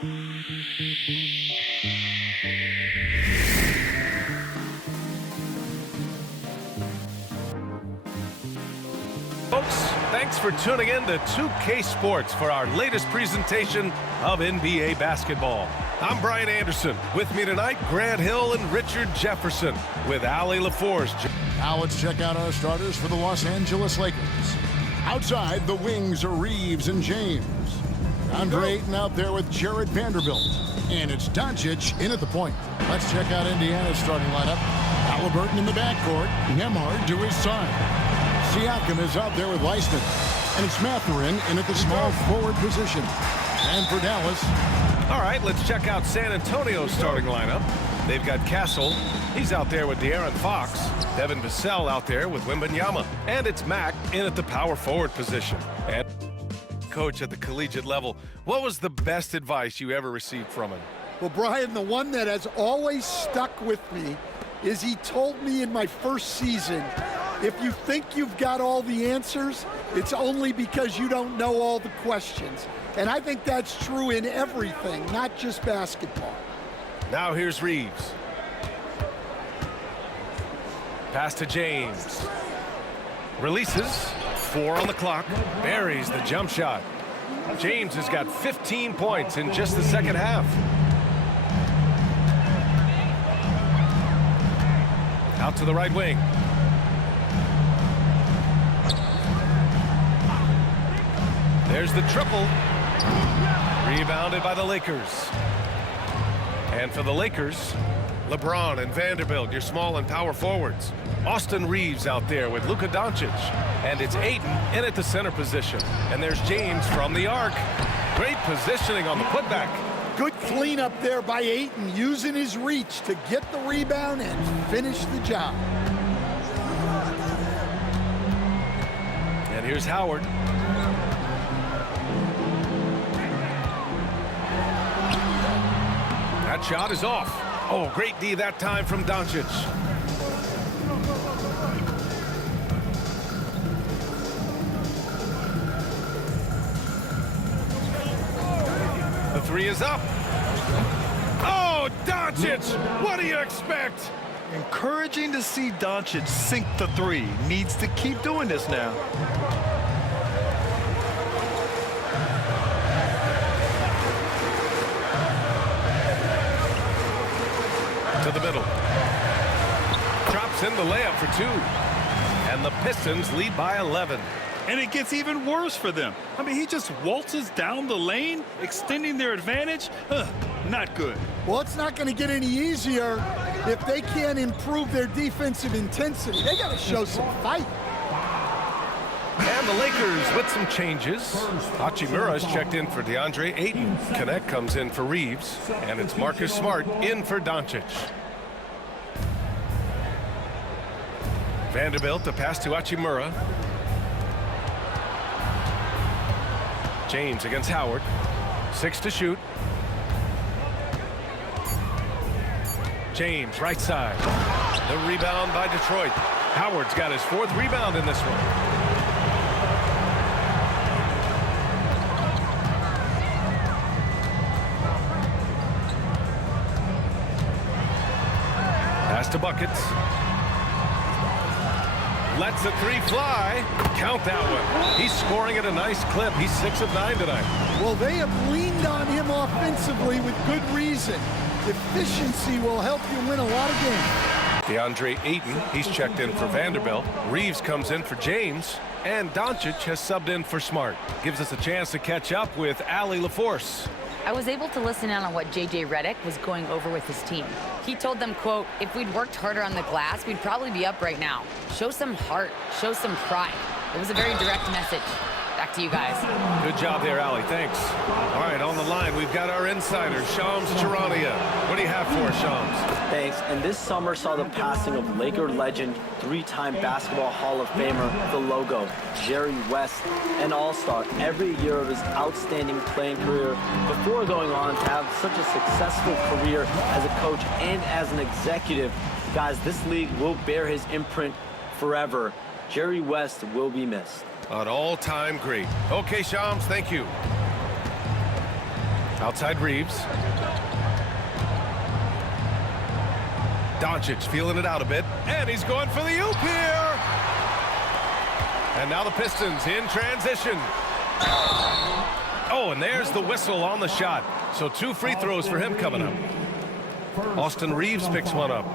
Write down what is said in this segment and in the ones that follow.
Folks, thanks for tuning in to 2K Sports for our latest presentation of NBA basketball. I'm Brian Anderson. With me tonight, Grant Hill and Richard Jefferson with Allie LaForce. Now let's check out our starters for the Los Angeles Lakers. Outside, the wings are Reeves and James. Andre Ayton out there with Jared Vanderbilt. And it's Doncic in at the point. Let's check out Indiana's starting lineup. Halliburton in the backcourt. Nembhard to his side. Siakam is out there with Leisman. And it's Mathurin in at the small forward position. And for Dallas. All right, let's check out San Antonio's starting lineup. They've got Castle. He's out there with De'Aaron Fox. Devin Vassell out there with Wembanyama. And it's Mack in at the power forward position. And coach at the collegiate level, what was the best advice you ever received from him? Well, Brian, the one that has always stuck with me is he told me in my first season, if you think you've got all the answers, it's only because you don't know all the questions. And I think that's true in everything, not just basketball. Now here's Reeves. Pass to James. Releases. 4 on the clock. Buries the jump shot. James has got 15 points in just the second half. Out to the right wing. There's the triple. Rebounded by the Lakers. And for the Lakers, LeBron and Vanderbilt, your small and power forwards. Austin Reeves out there with Luka Doncic. And it's Ayton in at the center position. And there's James from the arc. Great positioning on the putback. Good cleanup there by Ayton, using his reach to get the rebound and finish the job. And here's Howard. That shot is off. Oh, great D that time from Doncic. The three is up. Oh, Doncic! What do you expect? Encouraging to see Doncic sink the three. Needs to keep doing this now. To the middle. Drops in the layup for 2. And the Pistons lead by 11. And it gets even worse for them. I mean, he just waltzes down the lane, extending their advantage. Not good. Well, it's not going to get any easier if they can't improve their defensive intensity. They got to show some fight. And the Lakers with some changes. Hachimura's checked in for DeAndre Ayton. Connect comes in for Reeves. And it's Marcus Smart in for Doncic. Vanderbilt, the pass to Hachimura. James against Howard. 6 to shoot. James, right side. The rebound by Detroit. Howard's got his 4th rebound in this one. Pass to buckets. Lets the 3 fly. Count that one. He's scoring at a nice clip. He's 6 of 9 tonight. Well, they have leaned on him offensively with good reason. Efficiency will help you win a lot of games. DeAndre Ayton, he's checked in for Vanderbilt. Reeves comes in for James. And Doncic has subbed in for Smart. Gives us a chance to catch up with Allie LaForce. I was able to listen in on what J.J. Redick was going over with his team. He told them, quote, if we'd worked harder on the glass, we'd probably be up right now. Show some heart. Show some pride. It was a very direct message. Back to you guys. Good job there, Allie. Thanks. All right, on the line, we've got our insider, Shams Charania. What do you have for us, Shams? Thanks. And this summer saw the passing of Laker legend, 3-time Basketball Hall of Famer, the logo, Jerry West, an all-star every year of his outstanding playing career before going on to have such a successful career as a coach and as an executive. Guys, this league will bear his imprint forever. Jerry West will be missed. An all-time great. Okay, Shams, thank you. Outside Reeves. Doncic feeling it out a bit, and he's going for the oop here. And now the Pistons in transition. Oh, and there's the whistle on the shot. So 2 free throws for him coming up. Austin Reeves picks one up.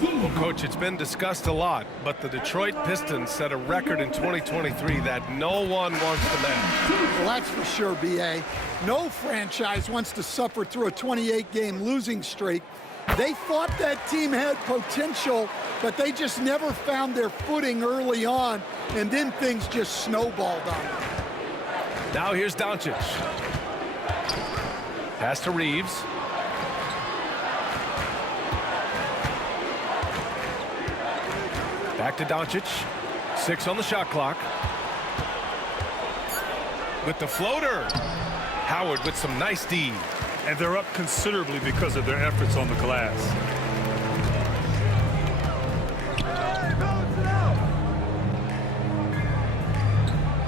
Well, Coach, it's been discussed a lot, but the Detroit Pistons set a record in 2023 that no one wants to match. Well, that's for sure, B.A. No franchise wants to suffer through a 28-game losing streak. They thought that team had potential, but they just never found their footing early on, and then things just snowballed on them. Now here's Doncic. Pass to Reeves. Back to Doncic. 6 on the shot clock. With the floater. Howard with some nice D. And they're up considerably because of their efforts on the glass.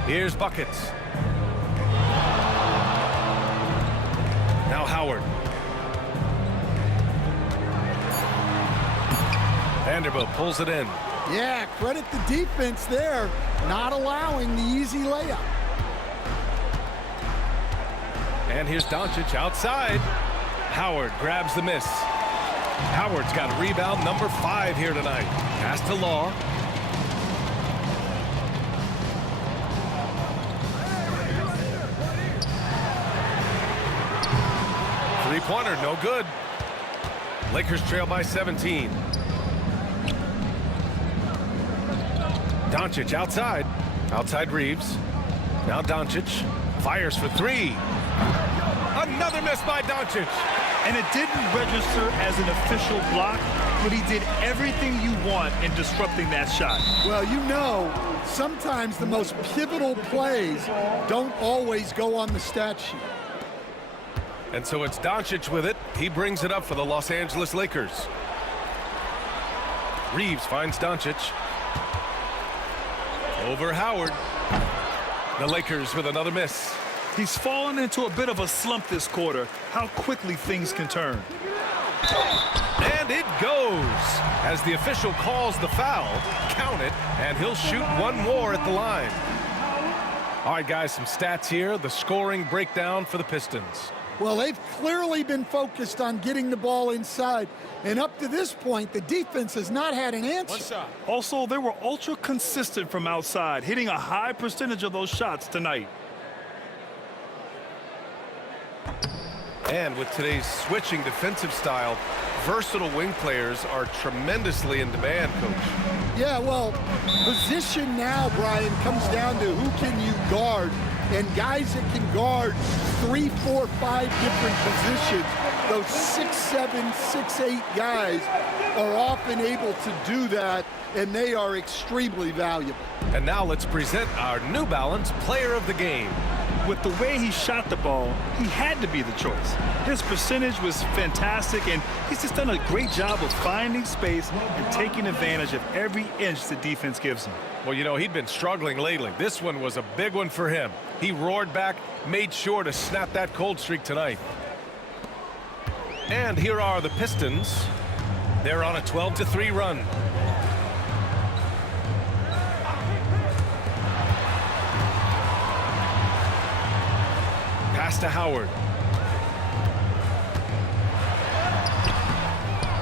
Here's buckets. Now Howard. Vanderbilt pulls it in. Yeah, credit the defense there, not allowing the easy layup. And here's Doncic outside. Howard grabs the miss. Howard's got rebound number 5 here tonight. Pass to Law. Three-pointer, no good. Lakers trail by 17. Doncic outside. Outside Reeves. Now Doncic fires for 3. Another miss by Doncic. And it didn't register as an official block, but he did everything you want in disrupting that shot. Well, you know, sometimes the most pivotal plays don't always go on the stat sheet. And so it's Doncic with it. He brings it up for the Los Angeles Lakers. Reeves finds Doncic. Over Howard. The Lakers with another miss. He's fallen into a bit of a slump this quarter. How quickly things can turn. And it goes. As the official calls the foul, count it, and he'll shoot one more at the line. All right, guys, some stats here. The scoring breakdown for the Pistons. Well, they've clearly been focused on getting the ball inside. And up to this point, the defense has not had an answer. Also, they were ultra consistent from outside, hitting a high percentage of those shots tonight. And with today's switching defensive style, versatile wing players are tremendously in demand, Coach. Yeah, well, position now, Brian, comes down to who can you guard. And guys that can guard 3, 4, 5 different positions, those 6'7", 6'8" guys are often able to do that, and they are extremely valuable. And now let's present our New Balance Player of the Game. With the way he shot the ball, he had to be the choice. His percentage was fantastic, and he's just done a great job of finding space and taking advantage of every inch the defense gives him. Well, you know, he'd been struggling lately. This one was a big one for him. He roared back, made sure to snap that cold streak tonight. And here are the Pistons. They're on a 12-3 run. Pass to Howard.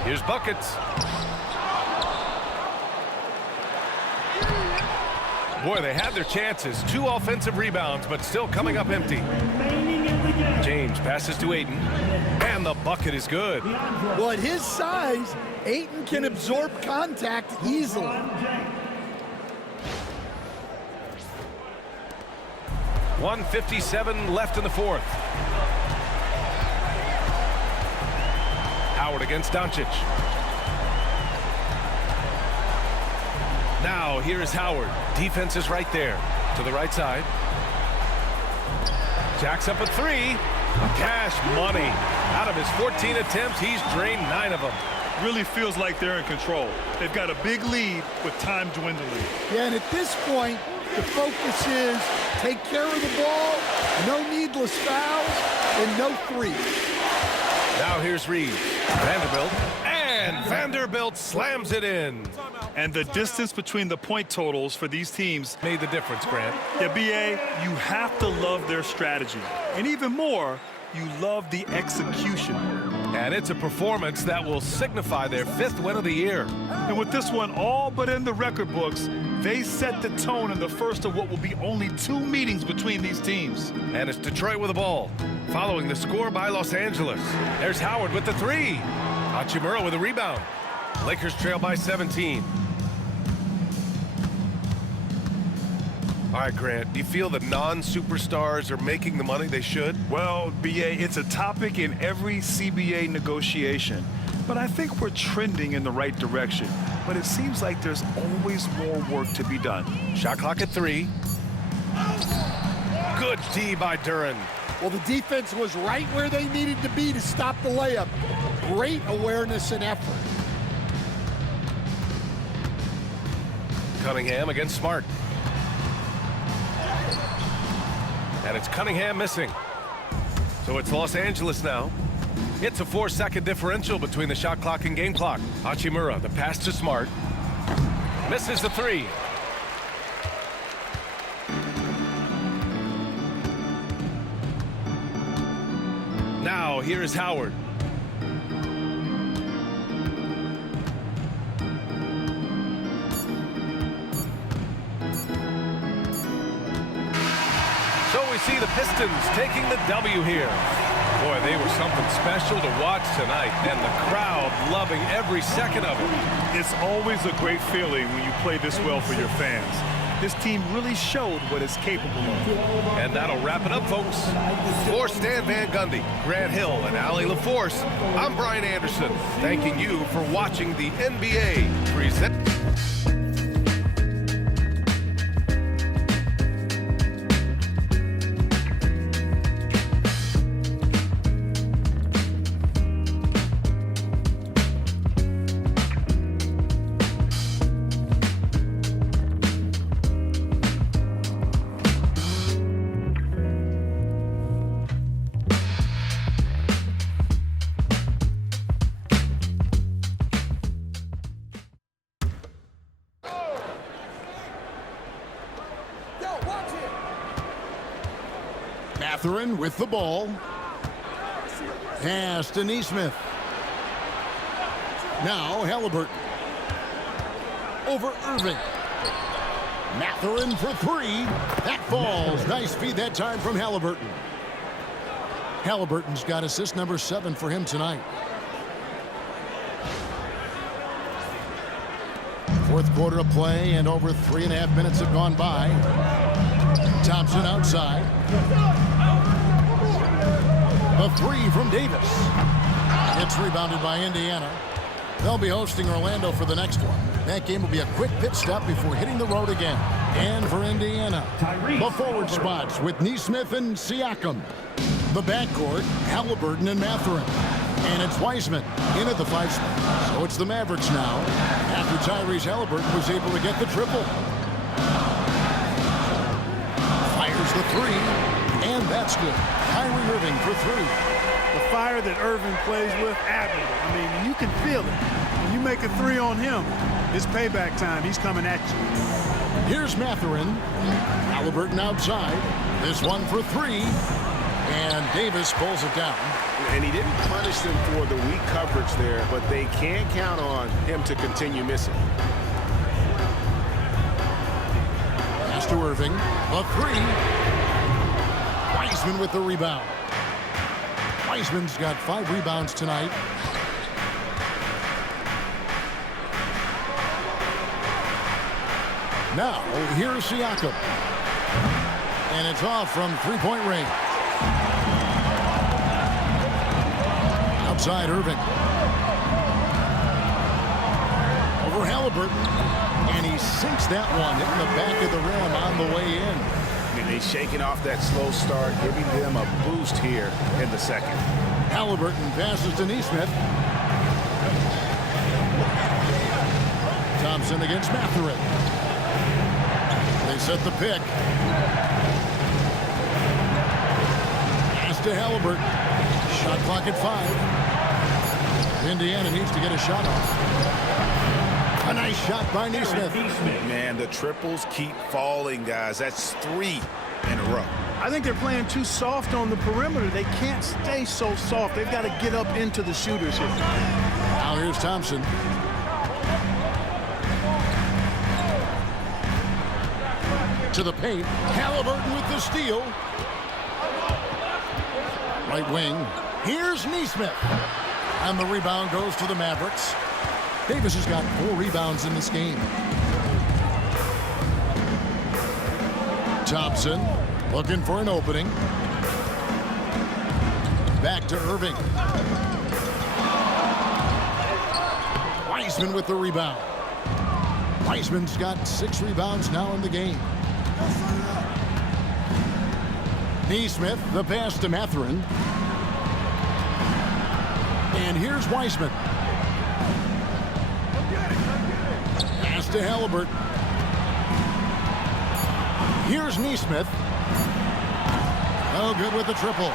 Here's buckets. Boy, they had their chances. 2 offensive rebounds, but still coming up empty. James passes to Ayton, and the bucket is good. Well, at his size, Ayton can absorb contact easily. .157 left in the 4th. Howard against Doncic. Now here is Howard. Defense is right there. To the right side. Jacks up a 3. Cash money. Out of his 14 attempts, he's drained 9 of them. Really feels like they're in control. They've got a big lead with time dwindling. Yeah, and at this point, the focus is take care of the ball, no needless fouls, and no three. Now here's Reeves. Vanderbilt. And Vanderbilt slams it in. And the distance between the point totals for these teams Made the difference, Grant. Yeah, BA, you have to love their strategy. And even more, you love the execution. And it's a performance that will signify their 5th win of the year. And with this one all but in the record books, they set the tone in the first of what will be only 2 meetings between these teams. And it's Detroit with the ball, following the score by Los Angeles. There's Howard with the 3. Hachimura with a rebound. Lakers trail by 17. All right, Grant, do you feel the non-superstars are making the money they should? Well, BA, it's a topic in every CBA negotiation. But I think we're trending in the right direction. But it seems like there's always more work to be done. Shot clock at 3. Good D by Duran. Well, the defense was right where they needed to be to stop the layup. Great awareness and effort. Cunningham against Smart. And it's Cunningham missing. So it's Los Angeles now. It's a 4-second differential between the shot clock and game clock. Hachimura, the pass to Smart. Misses the 3. Now here is Howard. So we see the Pistons taking the W here. Boy, they were something special to watch tonight, and the crowd loving every second of it. It's always a great feeling when you play this well for your fans. This team really showed what it's capable of. And that'll wrap it up, folks. For Stan Van Gundy, Grant Hill, and Allie LaForce, I'm Brian Anderson, thanking you for watching the NBA present. Mathurin with the ball. Pass to Neesmith. Now Halliburton. Over Irving. Mathurin for 3. That falls. Nice feed that time from Halliburton. Halliburton's got assist number 7 for him tonight. Fourth quarter of play, and over 3.5 minutes have gone by. Thompson outside. The 3 from Davis. It's rebounded by Indiana. They'll be hosting Orlando for the next one. That game will be a quick pit stop before hitting the road again. And for Indiana, the forward spots with Neesmith and Siakam. The backcourt, Halliburton and Mathurin. And it's Wiseman in at the 5 spot. So it's the Mavericks now, after Tyrese Halliburton was able to get the triple. Fires the 3, and that's good. Kyrie Irving for 3. The fire that Irving plays with, admirable. I mean, you can feel it. When you make a 3 on him, it's payback time. He's coming at you. Here's Mathurin. Halliburton outside. This one for 3. And Davis pulls it down. And he didn't punish them for the weak coverage there, but they can't count on him to continue missing. Pass to Irving. The 3. Wiseman with the rebound. Wiseman's got 5 rebounds tonight. Now, here's Siakam. And it's off from 3-point range. Outside Irving. Over Halliburton. And he sinks that one, hitting the back of the rim on the way in. And he's shaking off that slow start, giving them a boost here in the second. Halliburton passes to Neesmith. Thompson against Mathurin. They set the pick. Pass to to Halliburton. Shot clock at 5. Indiana needs to get a shot off. A nice shot by Neesmith. Man, the triples keep falling, guys. That's 3 in a row. I think they're playing too soft on the perimeter. They can't stay so soft. They've got to get up into the shooters here. Now here's Thompson. To the paint. Halliburton with the steal. Right wing. Here's Neesmith. And the rebound goes to the Mavericks. Davis has got 4 rebounds in this game. Thompson looking for an opening. Back to Irving. Wiseman with the rebound. Wiseman's got 6 rebounds now in the game. Neesmith, the pass to Mathurin. And here's Wiseman. Pass to Halliburton. Here's Neesmith. Oh, good with the triple.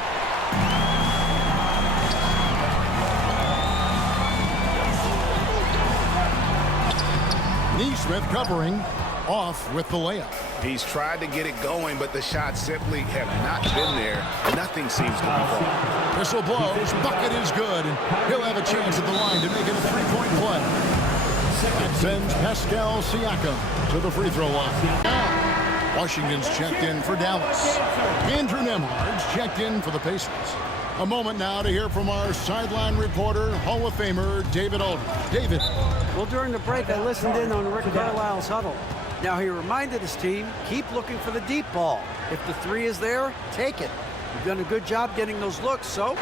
Neesmith covering off with the layup. He's tried to get it going, but the shots simply have not been there. Nothing seems to be falling. Whistle blows. Bucket is good, and he'll have a chance at the line to make it a 3-point play. That sends Pascal Siakam to the free throw line. Washington's checked in for Dallas. Andrew Nembhard's checked in for the Pacers. A moment now to hear from our sideline reporter, Hall of Famer David Aldridge. David. Well, during the break, I listened in on Rick Carlisle's huddle. Now, he reminded his team, keep looking for the deep ball. If the 3 is there, take it. You've done a good job getting those looks, so...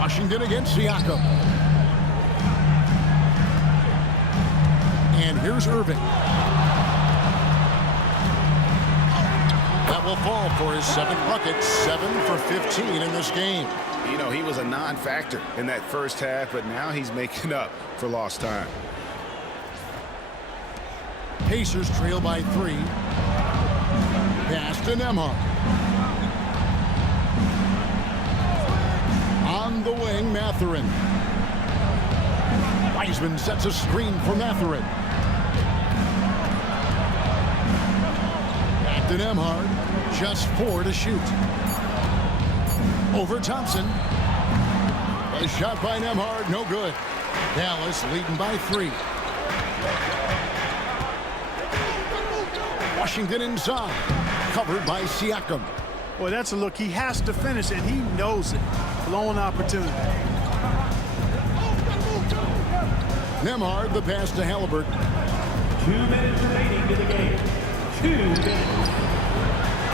Washington against Siakam. And here's Irving. That will fall for his 7th bucket, 7 for 15 in this game. You know, he was a non-factor in that first half, but now he's making up for lost time. Pacers trail by 3. Pass to Nembhard. On the wing, Mathurin. Wiseman sets a screen for Mathurin. Back to Nembhard. Just 4 to shoot. Over Thompson. A shot by Nembhard, no good. Dallas leading by 3. Washington inside. Covered by Siakam. Boy, that's a look. He has to finish, and he knows it. Blown opportunity. Nembhard, the pass to Halliburton. 2 minutes remaining in the game. 2 minutes.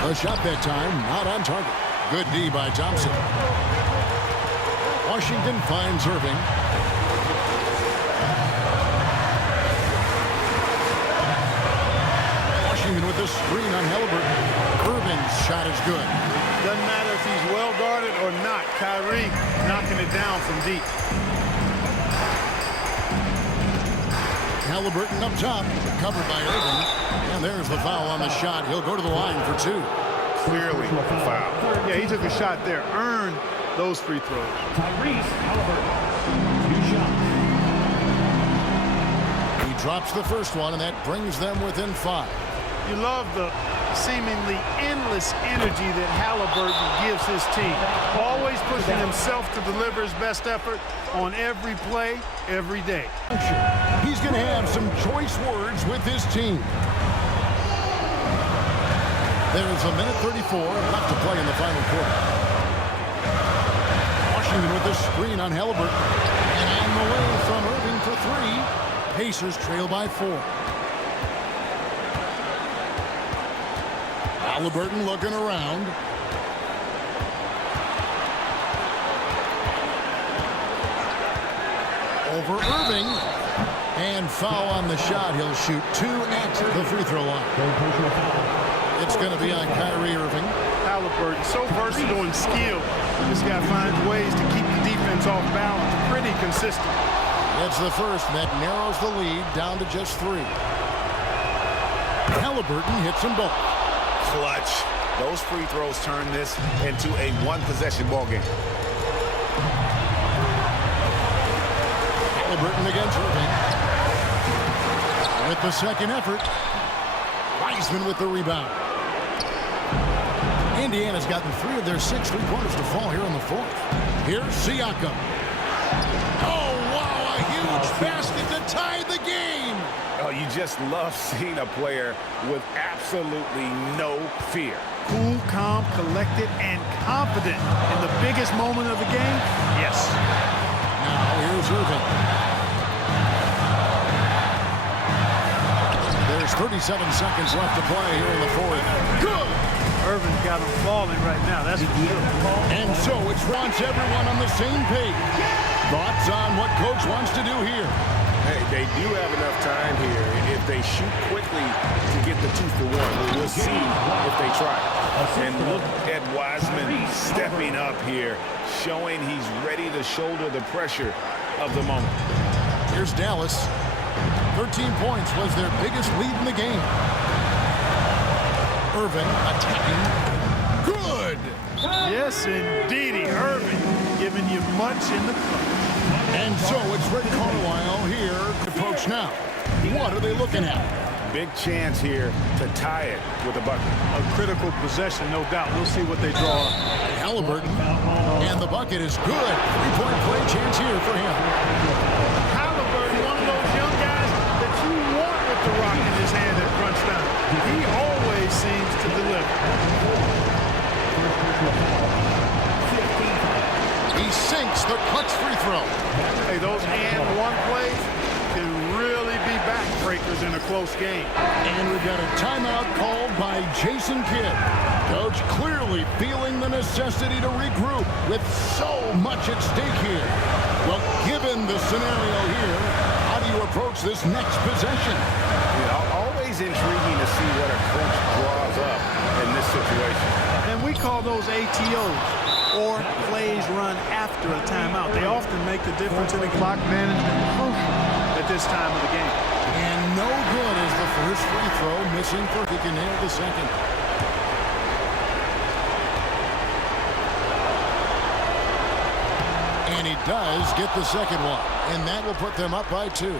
A shot that time, not on target. Good D by Thompson. Washington finds Irving. Washington with the screen on Halliburton. Irving's shot is good. Doesn't matter if he's well guarded or not. Kyrie knocking it down from deep. Halliburton up top, covered by Irving. And there's the foul on the shot. He'll go to the line for 2. Clearly a foul. Yeah, he took a shot there. Earned those free throws. Tyrese Halliburton, 2 shots. He drops the first one, and that brings them within 5. You love the seemingly endless energy that Halliburton gives his team. Always pushing himself to deliver his best effort on every play, every day. He's going to have some choice words with his team. There's a minute 34 left to play in the final quarter. Washington with the screen on Halliburton. And on the way from Irving for 3. Pacers trail by 4. Halliburton looking around. Over Irving. And foul on the shot. He'll shoot 2 at the free throw line. It's going to be on Kyrie Irving. Halliburton, so versatile and skilled. This guy finds ways to keep the defense off balance. Pretty consistent. It's the first that narrows the lead down to just 3. Halliburton hits them both. Clutch. Those free throws turn this into a one-possession ball game. Halliburton against Irving. With the second effort, Wiseman with the rebound. Indiana's gotten 3 of their 6 three-pointers to fall here in the 4th. Here's Siakam. Oh, wow, a huge basket to tie the game. Oh, you just love seeing a player with absolutely no fear. Cool, calm, collected, and confident in the biggest moment of the game. Yes. Now here's Irving. There's 37 seconds left to play here in the 4th. Good! Irving's got him falling right now. That's for sure. And so it wants everyone on the same page. Thoughts on what Coach wants to do here? Hey, they do have enough time here. If they shoot quickly to get the 2 for 1, we'll see if they try. And look at Wiseman stepping up here, showing he's ready to shoulder the pressure of the moment. Here's Dallas. 13 points was their biggest lead in the game. Irving attacking. Good! Yes, indeedy. Irving giving you much in the clutch. And so it's Rick Carlisle here to approach now. What are they looking at? Big chance here to tie it with a bucket. A critical possession, no doubt. We'll see what they draw up. Halliburton. And the bucket is good. 3-point play chance here for him. Halliburton, one of those young guys that you want with the rock in his hand at crunch time. He always seems to deliver. He sinks the clutch free throw. Hey, those and one plays can really be backbreakers in a close game. And we've got a timeout called by Jason Kidd. Coach clearly feeling the necessity to regroup with so much at stake here. Well, given the scenario here, how do you approach this next possession? Always intriguing to see what a coach draws up in this situation. And we call those ATOs, or plays run after a timeout. They often make the difference in the clock management crucial at this time of the game. And no good is the first free throw, missing for he can nail the second. And he does get the second one, and that will put them up by 2.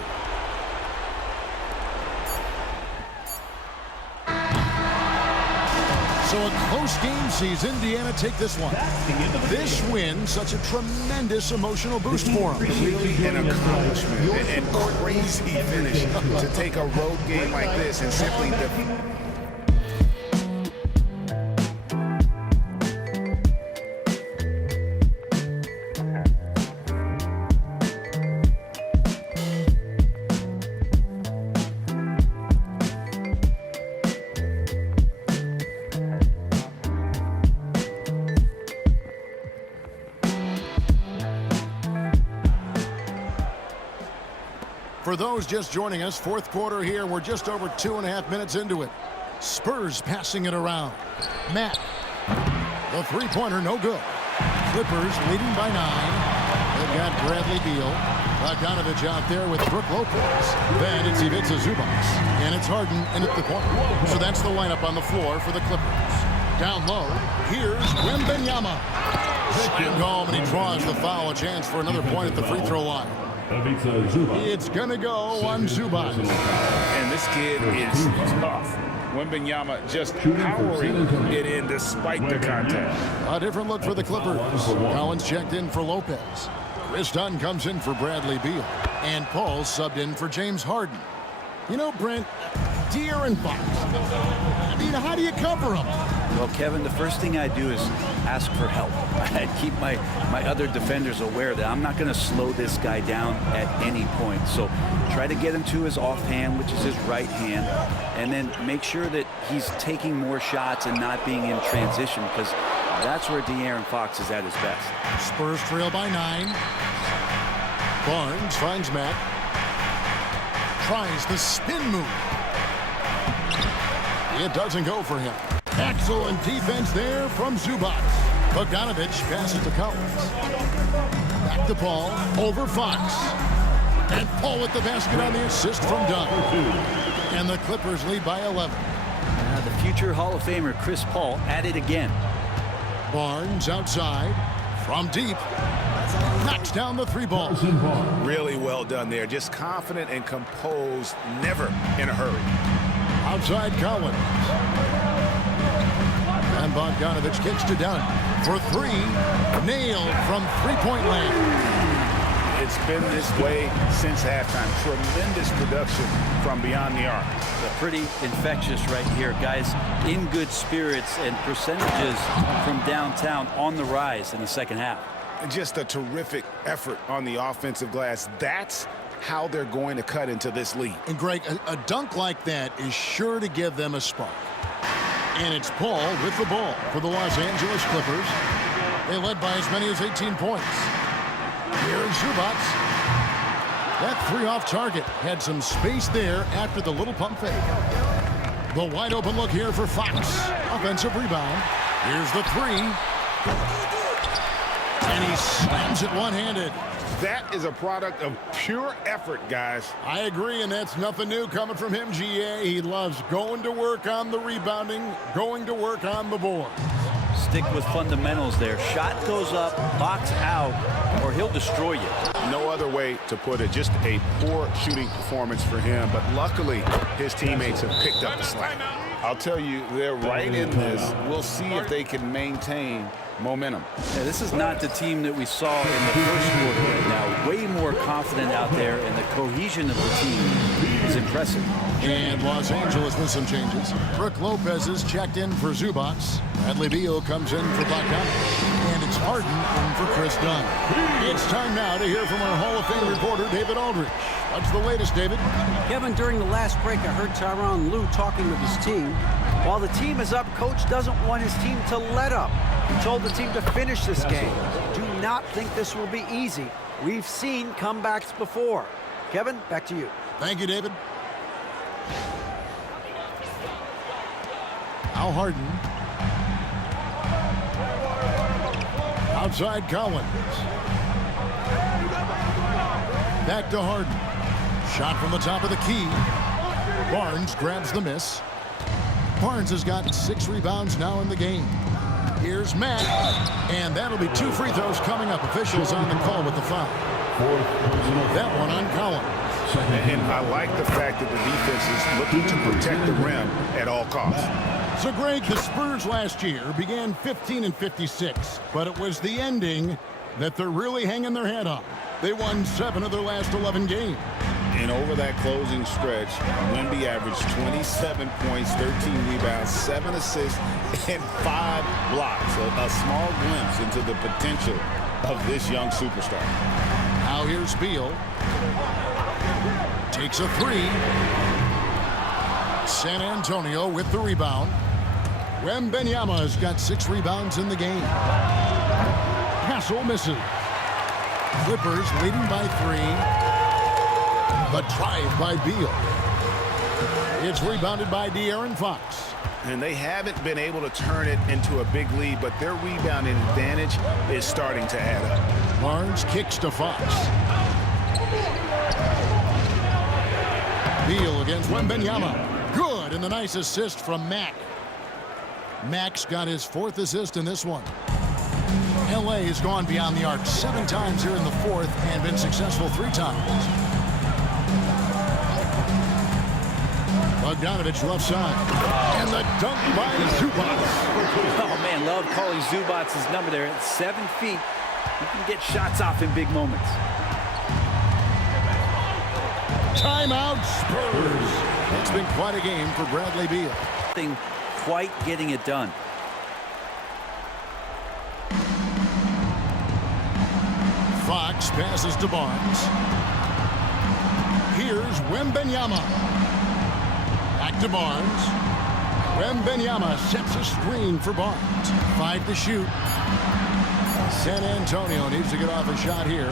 So a close game sees Indiana take this one. This win, such a tremendous emotional boost for them. Really an accomplishment and crazy finish to take a road game like this and simply defeat. For those just joining us, 4th quarter here. We're just over 2.5 minutes into it. Spurs passing it around. Matt. The three-pointer, no good. Clippers leading by 9. They've got Bradley Beal. Bogdanovich out there with Brook Lopez. Then it's Ivica Zubac. And it's Harden in at the corner. So that's the lineup on the floor for the Clippers. Down low, here's Wembanyama. Slammed home, and he draws the foul. A chance for another point at the free throw line. It's going to go on Zubac. And this kid is tough. Wembanyama just powering it in despite the contact. A different look for the Clippers. Collins checked in for Lopez. Chris Dunn comes in for Bradley Beal. And Paul subbed in for James Harden. You know, Brent, De'Aaron Fox. I mean, how do you cover him? Well, Kevin, the first thing I do is ask for help. I keep my other defenders aware that I'm not going to slow this guy down at any point. So try to get him to his offhand, which is his right hand, and then make sure that he's taking more shots and not being in transition, because that's where De'Aaron Fox is at his best. Spurs trail by 9. Barnes finds Matt. Tries the spin move. It doesn't go for him. Excellent defense there from Zubac. Bogdanovich passes to Collins. Back to Paul, over Fox. And Paul with the basket on the assist from Dunn. And the Clippers lead by 11. The future Hall of Famer Chris Paul at it again. Barnes outside from deep. Knocks down the three ball. Really well done there. Just confident and composed, never in a hurry. Outside Collins. And Bogdanovich kicks to Dunn for three. Nailed from three-point land. It's been this way since halftime. Tremendous production from beyond the arc. Pretty infectious right here. Guys in good spirits and percentages from downtown on the rise in the second half. Just a terrific effort on the offensive glass. That's how they're going to cut into this lead. And Greg, a dunk like that is sure to give them a spark. And it's Paul with the ball for the Los Angeles Clippers. They led by as many as 18 points. Here's Zubac. That three off target had some space there after the little pump fake. The wide open look here for Fox. Offensive rebound. Here's the three. And he slams it one-handed. That is a product of pure effort, guys. I agree, and that's nothing new coming from him, GA. He loves going to work on the rebounding, going to work on the board. Stick with fundamentals there. Shot goes up, box out, or he'll destroy you. No other way to put it. Just a poor shooting performance for him, but luckily his teammates have picked up the slack. I'll tell you, they're right in this. We'll see if they can maintain momentum. Yeah, this is not the team that we saw in the first quarter right now. Way more confident out there, and the cohesion of the team is impressive. And Los Angeles with some changes. Brook Lopez is checked in for Zubac. Bradley Beal comes in for Bogdanovich. And it's Harden in for Chris Dunn. It's time now to hear from our Hall of Fame reporter, David Aldridge. What's the latest, David? Kevin, during the last break, I heard Tyronn Lue talking with his team. While the team is up, Coach doesn't want his team to let up. He told the team to finish this game. Do not think this will be easy. We've seen comebacks before. Kevin, back to you. Thank you, David. Al Harden. Outside Collins. Back to Harden. Shot from the top of the key. Barnes grabs the miss. Barnes has got 6 rebounds now in the game. Here's Matt. And that'll be 2 free throws coming up. Officials on the call with the foul. That one on Collins. And I like the fact that the defense is looking to protect the rim at all costs. So, Greg, the Spurs last year began 15-56, but it was the ending that they're really hanging their head on. They won 7 of their last 11 games. And over that closing stretch, Wemby averaged 27 points, 13 rebounds, 7 assists, and 5 blocks. A small glimpse into the potential of this young superstar. Now here's Beal. Takes a 3. San Antonio with the rebound. Wembanyama has got 6 rebounds in the game. Castle misses. Clippers leading by 3. The drive by Beal. It's rebounded by De'Aaron Fox. And they haven't been able to turn it into a big lead, but their rebounding advantage is starting to add up. Barnes kicks to Fox. Beal against Wembanyama. Good, and the nice assist from Mack. Mack's got his 4th assist in this one. LA has gone beyond the arc 7 times here in the 4th and been successful 3 times. Bogdanovich left side. And the dunk by Zubac. Oh, man, love calling Zubac's number there. At 7 feet, you can get shots off in big moments. Timeout, Spurs. It's been quite a game for Bradley Beal. Quite getting it done. Fox passes to Barnes. Here's Wembanyama. Back to Barnes. Wembanyama sets a screen for Barnes. 5 to shoot. San Antonio needs to get off a shot here.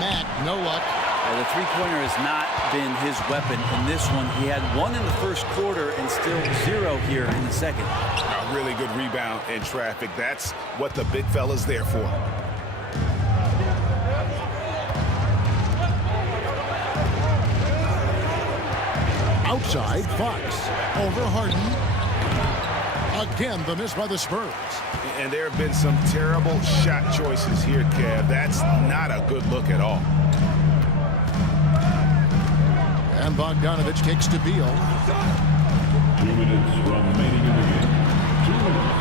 Matt, no luck. The three-pointer has not been his weapon in this one. He had 1 in the first quarter and still 0 here in the second. A really good rebound in traffic. That's what the big fella's there for. Outside, Fox. Over Harden. Again, the miss by the Spurs. And there have been some terrible shot choices here, Kev. That's not a good look at all. And Bogdanovich kicks to Beal. 2 minutes remaining in the game. 2 minutes.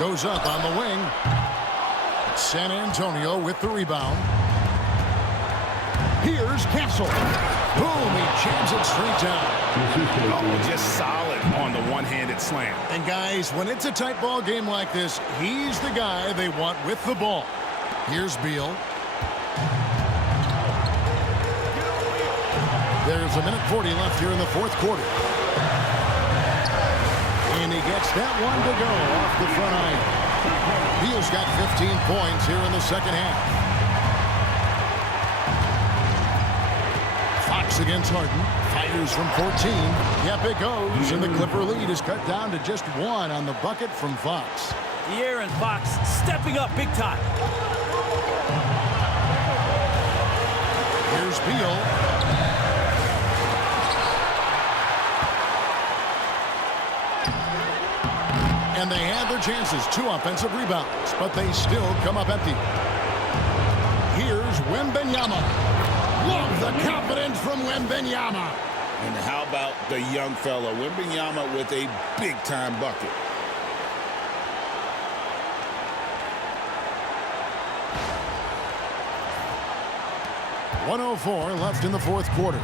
Goes up on the wing. San Antonio with the rebound. Here's Castle. Boom, he jams it straight down. Oh, just solid on the one-handed slam. And guys, when it's a tight ball game like this, he's the guy they want with the ball. Here's Beal. There's 1:40 left here in the fourth quarter. And he gets that one to go off the front iron. Beal's got 15 points here in the second half. Fox against Harden. Fires from 14. Yep, it goes. And the Clipper lead is cut down to just 1 on the bucket from Fox. De'Aaron Fox stepping up big time. Here's Beal. And they had their chances. 2 offensive rebounds, but they still come up empty. Here's Wembanyama. Love the confidence from Wembanyama. And how about the young fella, Wembanyama, with a big-time bucket. .104 left in the fourth quarter.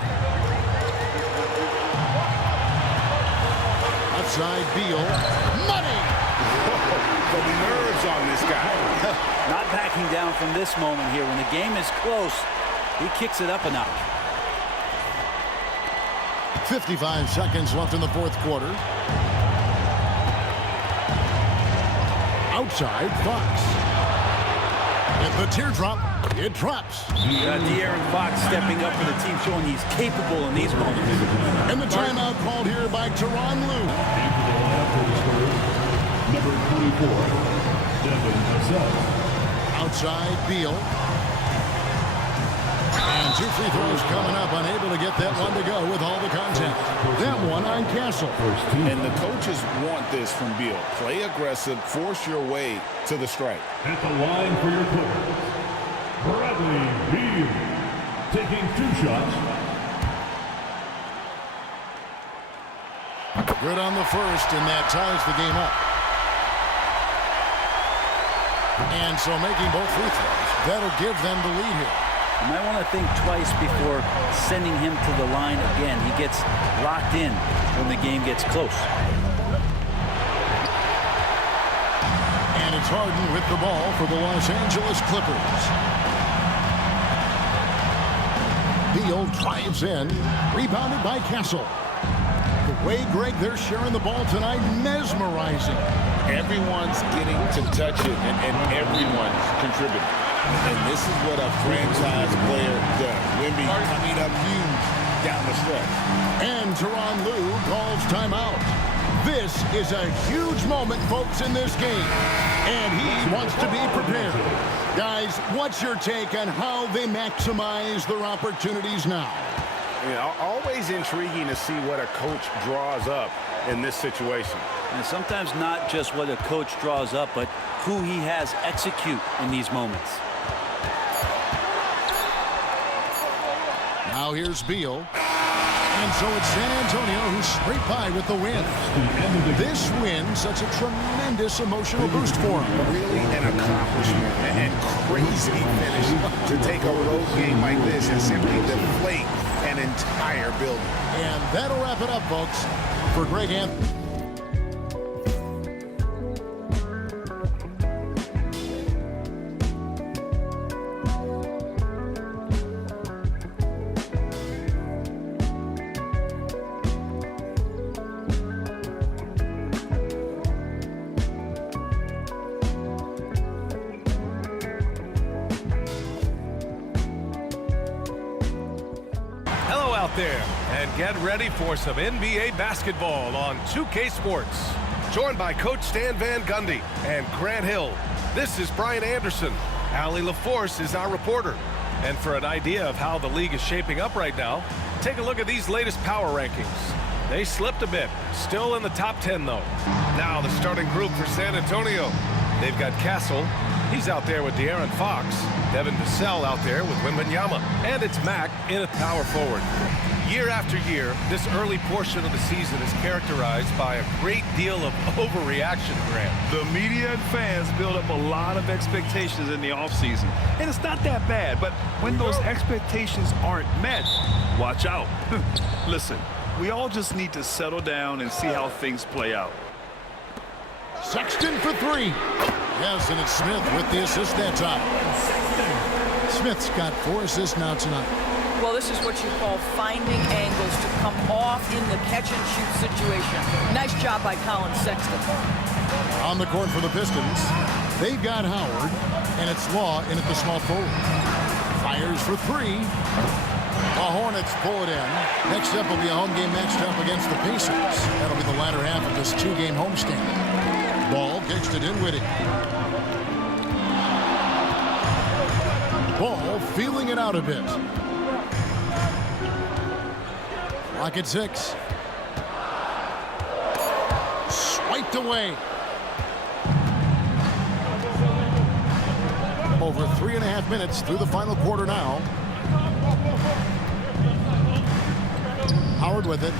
Outside Beal. Money! The nerves on this guy. Not backing down from this moment here. When the game is close, he kicks it up a notch. 55 seconds left in the fourth quarter. Outside, Fox. And the teardrop, it drops. De'Aaron Fox stepping up for the team, showing he's capable in these moments. And the timeout called here by Tyronn Lue. Number 24, Devin Vassell. Outside, Beal. And 2 free throws coming up, unable to get that one to go with all the contact. That one on Castle. And the coaches want this from Beal. Play aggressive, force your way to the strike. At the line for your Clippers, Bradley Beal, taking 2 shots. Good on the first, and that ties the game up. And so making both free throws, that'll give them the lead here. You might want to think twice before sending him to the line again. He gets locked in when the game gets close. And it's Harden with the ball for the Los Angeles Clippers. Beal drives in, rebounded by Castle. The way, Greg, they're sharing the ball tonight, mesmerizing. Everyone's getting to touch it, and everyone's contributing. And this is what a franchise player does. Wemby coming up huge down the stretch. And Tyronn Lue calls timeout. This is a huge moment, folks, in this game. And he wants to be prepared. Guys, what's your take on how they maximize their opportunities now? You know, always intriguing to see what a coach draws up in this situation. And sometimes not just what a coach draws up, but who he has execute in these moments. Now here's Beal. And so it's San Antonio who's straight by with the win. This win, such a tremendous emotional boost for him. Really an accomplishment and crazy finish to take a road game like this and simply deflate an entire building. And that'll wrap it up, folks. For Greg Anthony. There and get ready for some NBA basketball on 2K Sports. Joined by Coach Stan Van Gundy and Grant Hill, this is Brian Anderson. Allie LaForce is our reporter. And for an idea of how the league is shaping up right now, take a look at these latest power rankings. They slipped a bit. Still in the top 10, though. Now the starting group for San Antonio. They've got Castle. He's out there with De'Aaron Fox. Devin Vassell out there with Wembanyama. And it's Mack in at power forward. Year after year, this early portion of the season is characterized by a great deal of overreaction, Grant. The media and fans build up a lot of expectations in the offseason. And it's not that bad, but when those expectations aren't met, watch out. Listen, we all just need to settle down and see how things play out. Sexton for three. Yes, and it's Smith with the assist that time. Smith's got 4 assists now tonight. Well, this is what you call finding angles to come off in the catch-and-shoot situation. Nice job by Colin Sexton. On the court for the Pistons, they've got Howard, and it's Law in at the small forward. Fires for three. The Hornets pull it in. Next up will be a home game matched up against the Pacers. That'll be the latter half of this 2-game homestand. Ball kicks to Dinwiddie. Ball feeling it out a bit. Clock at 6. Swiped away. Over 3.5 minutes through the final quarter now. Howard with it.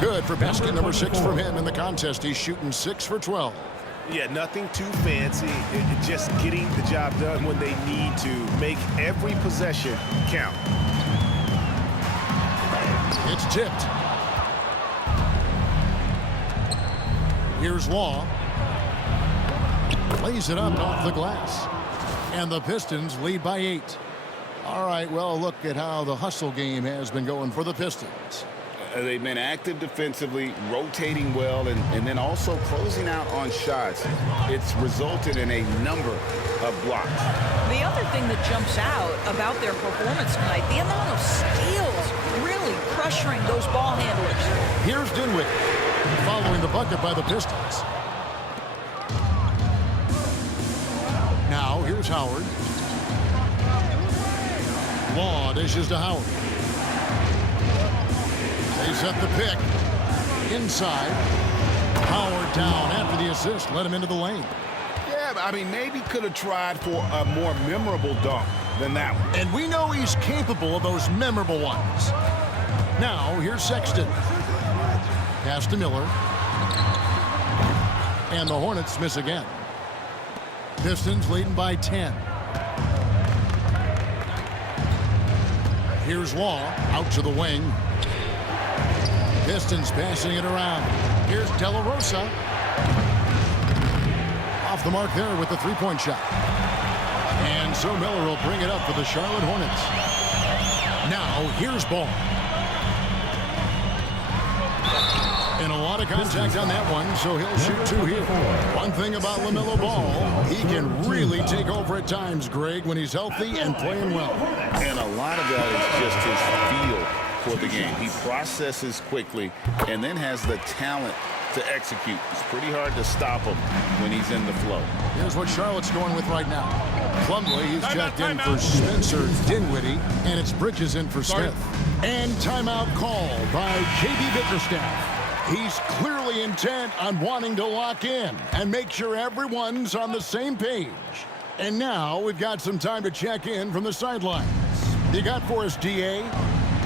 Good for basket number 6 from him in the contest. He's shooting 6 for 12. Yeah, nothing too fancy. Just getting the job done when they need to. Make every possession count. It's tipped. Here's Law. Lays it up off the glass. And the Pistons lead by 8. All right, well, look at how the hustle game has been going for the Pistons. They've been active defensively, rotating well, and then also closing out on shots. It's resulted in a number of blocks. The other thing that jumps out about their performance tonight, the amount of steals really pressuring those ball handlers. Here's Dinwiddie following the bucket by the Pistons. Now here's Howard. Law dishes to Howard. They set the pick. Inside. Howard down after the assist. Let him into the lane. Yeah, I mean, maybe could have tried for a more memorable dunk than that one. And we know he's capable of those memorable ones. Now, here's Sexton. Pass to Miller. And the Hornets miss again. Pistons leading by 10. Here's Law out to the wing. Pistons passing it around. Here's De La Rosa. Off the mark there with the three-point shot. And so Miller will bring it up for the Charlotte Hornets. Now here's Ball. And a lot of contact on that one, so he'll shoot 2 here. One thing about LaMelo Ball, he can really take over at times, Greg, when he's healthy and playing well. And a lot of that is just his feel for the game. He processes quickly and then has the talent to execute. It's pretty hard to stop him when he's in the flow. Here's what Charlotte's going with right now. Plumlee, he's checked in for Spencer Dinwiddie, and it's Bridges in for Smith. And timeout called by J.B. Bickerstaff. He's clearly intent on wanting to lock in and make sure everyone's on the same page. And now we've got some time to check in from the sidelines. You got for us, D.A.?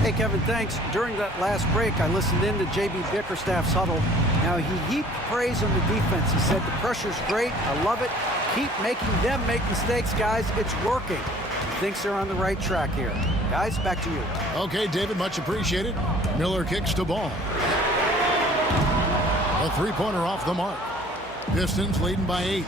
Hey, Kevin, thanks. During that last break, I listened in to J.B. Bickerstaff's huddle. Now, he heaped praise on the defense. He said the pressure's great. I love it. Keep making them make mistakes, guys. It's working. He thinks they're on the right track here. Guys, back to you. Okay, David, much appreciated. Miller kicks to Ball. A three-pointer off the mark. Pistons leading by 8.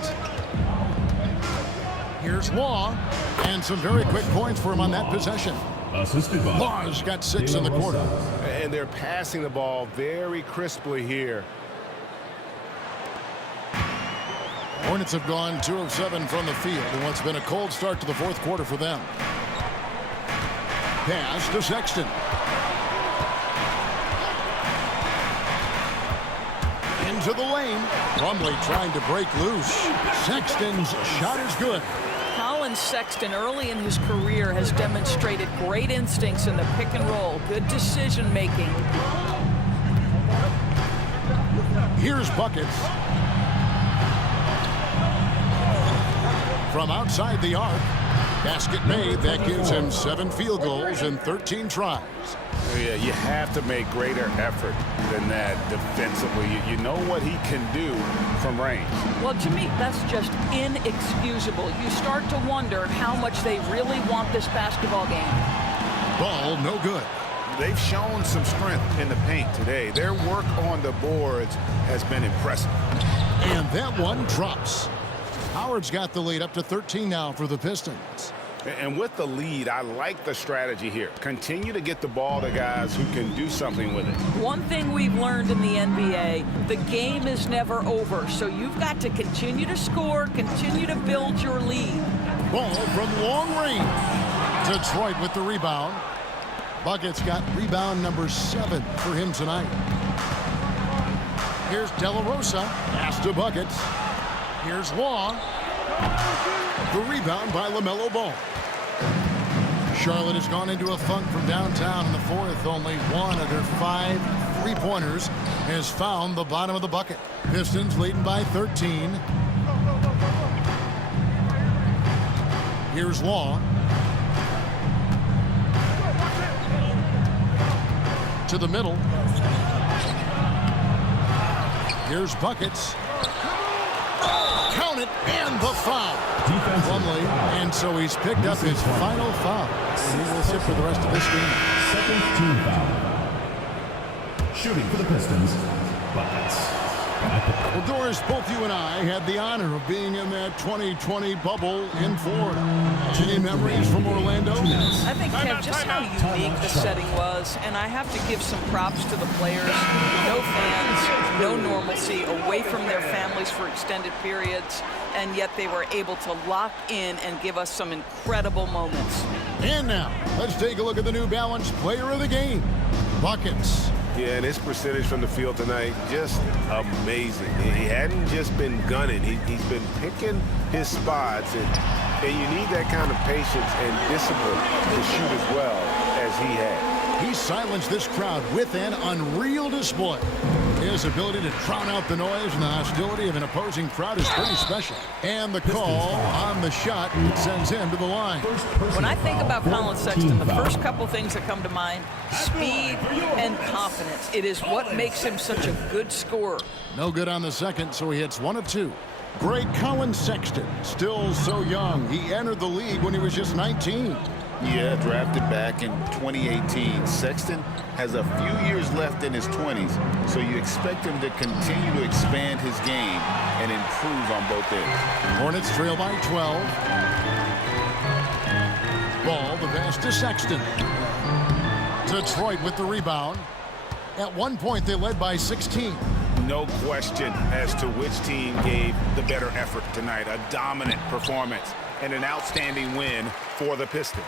Here's Law. And some very quick points for him on that possession. Law's got 6 in the quarter. And they're passing the ball very crisply here. Hornets have gone 2 of 7 from the field in what's been a cold start to the fourth quarter for them. Pass to Sexton. In into the lane. Plumlee trying to break loose. Sexton's shot is good. Colin Sexton, early in his career, has demonstrated great instincts in the pick and roll. Good decision making. Here's buckets. From outside the arc. Basket made. That gives him 7 field goals in 13 tries. Yeah, you have to make greater effort than that defensively. You know what he can do from range. Well, to me, that's just inexcusable. You start to wonder how much they really want this basketball game. Ball no good. They've shown some strength in the paint today. Their work on the boards has been impressive. And that one drops. Howard's got the lead up to 13 now for the Pistons. And with the lead, I like the strategy here. Continue to get the ball to guys who can do something with it. One thing we've learned in the NBA, the game is never over. So you've got to continue to score, continue to build your lead. Ball from long range. Detroit with the rebound. Bucket's got rebound number 7 for him tonight. Here's De La Rosa. Pass to Buckets. Here's Law. The rebound by LaMelo Ball. Charlotte has gone into a funk from downtown in the fourth. Only one of their 5 three-pointers has found the bottom of the bucket. Pistons leading by 13. Here's Law. To the middle. Here's Buckets. Count it, and the foul. Plumlee, and so he's picked up his final foul. And he will sit for the rest of this game. Second team foul. Shooting for the Pistons, Buckets. Well, Doris, both you and I had the honor of being in that 2020 bubble in Florida. Any memories from Orlando? I think, Kev, just how unique the setting was, and I have to give some props to the players. No fans, no normalcy, away from their families for extended periods, and yet they were able to lock in and give us some incredible moments. And now, let's take a look at the New Balance player of the game, Buckets. Yeah, and his percentage from the field tonight, just amazing. He hadn't just been gunning. He's been picking his spots, and you need that kind of patience and discipline to shoot as well as he had. He silenced this crowd with an unreal display. His ability to drown out the noise and the hostility of an opposing crowd is pretty special. And the call on the shot sends him to the line. When I think about Colin Sexton, the first couple things that come to mind, speed and confidence. It is what makes him such a good scorer. No good on the second, so he hits 1 of 2. Great Colin Sexton, still so young. He entered the league when he was just 19. Yeah, drafted back in 2018. Sexton has a few years left in his 20s, so you expect him to continue to expand his game and improve on both ends. Hornets trail by 12. Ball, the pass to Sexton. Detroit with the rebound. At one point, they led by 16. No question as to which team gave the better effort tonight. A dominant performance and an outstanding win for the Pistons.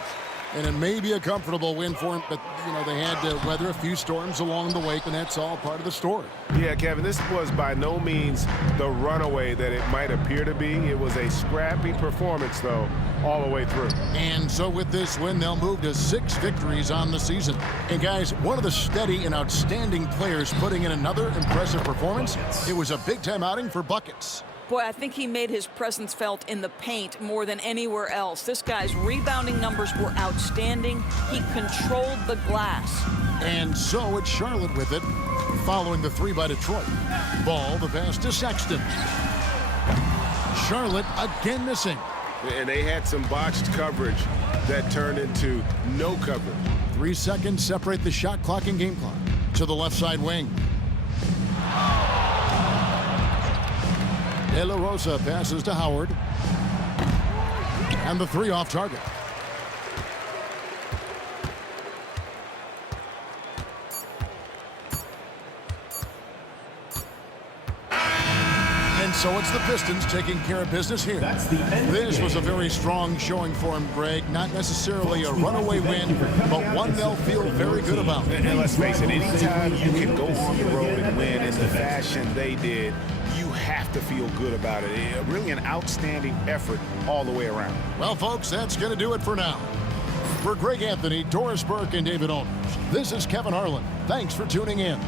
And it may be a comfortable win for him, but, you know, they had to weather a few storms along the way, and that's all part of the story. Yeah, Kevin, this was by no means the runaway that it might appear to be. It was a scrappy performance, though, all the way through. And so with this win, they'll move to 6 victories on the season. And, guys, one of the steady and outstanding players putting in another impressive performance. It was a big-time outing for Buckets. Boy, I think he made his presence felt in the paint more than anywhere else. This guy's rebounding numbers were outstanding. He controlled the glass. And so it's Charlotte with it, following the 3 by Detroit. Ball, the pass to Sexton. Charlotte again missing. And they had some botched coverage that turned into no coverage. 3 seconds separate the shot clock and game clock. To the left side wing. De La Rosa passes to Howard. And the 3 off target. And So it's the Pistons taking care of business here. This was a very strong showing for him, Greg. Not necessarily a runaway win, but one they'll feel very good about. And let's face it, anytime you can go on the road and win in the fashion they did, you have to feel good about it. Really an outstanding effort all the way around. Well, folks, that's going to do it for now. For Greg Anthony, Doris Burke, and David Aldridge, this is Kevin Harlan. Thanks for tuning in.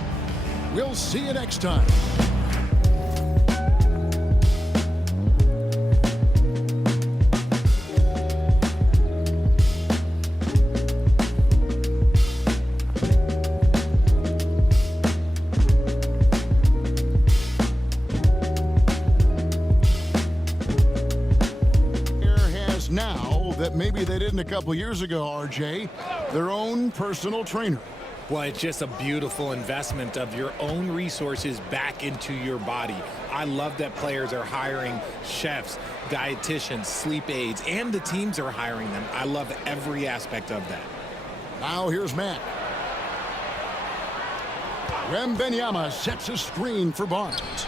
We'll see you next time. That maybe they didn't a couple years ago, RJ, their own personal trainer. Well, it's just a beautiful investment of your own resources back into your body. I love that players are hiring chefs, dietitians, sleep aides, and the teams are hiring them. I love every aspect of that. Now here's Matt. Wembanyama sets a screen for Barnes.